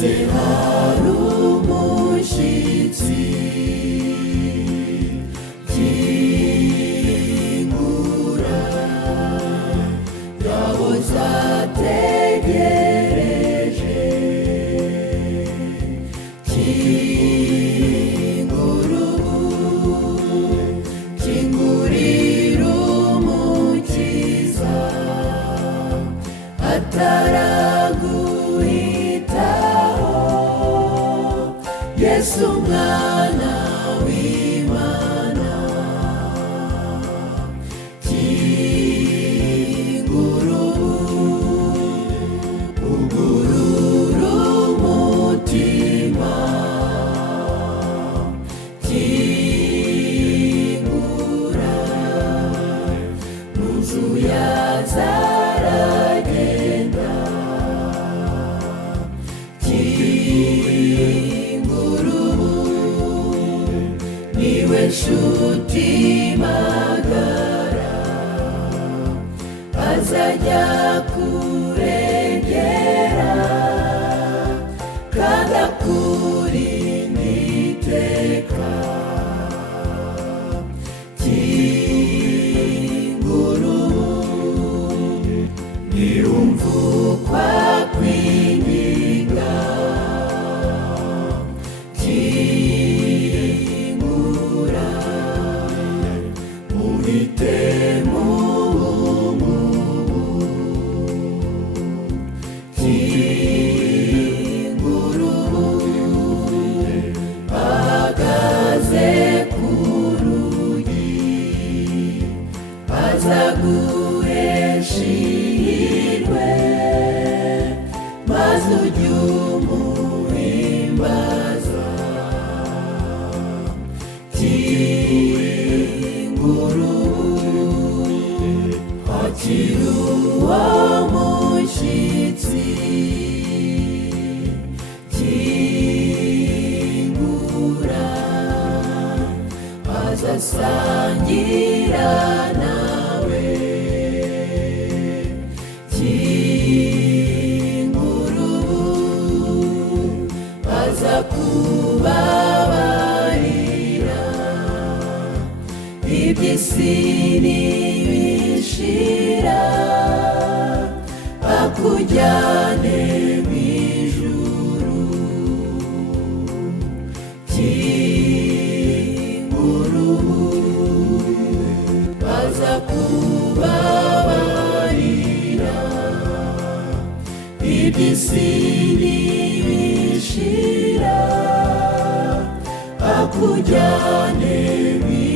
hanze hari umushyitsi, kingura yahoze ategereje, kingurira umukiza ataraguhitaho, Yesu mwana w'Imana. Ugurura umutima, kingura mu nzu yazaragenda, niwe nshuti magara, azajya kurengera kandi akurinda iteka. Niyumva ukwinginga, kingura muhitemo kingura ahagaze ku rugi, azaguhesha ihirwe maze ujye umuhimbaza. Kingura akira uwo mushyitsi, kingura azasangira nawe, kingura azakubabarira, iby'isi nibishira akujyane mu ijuru. Kingura azakubabarira, iby'isi nibishira akujyane mu ijuru.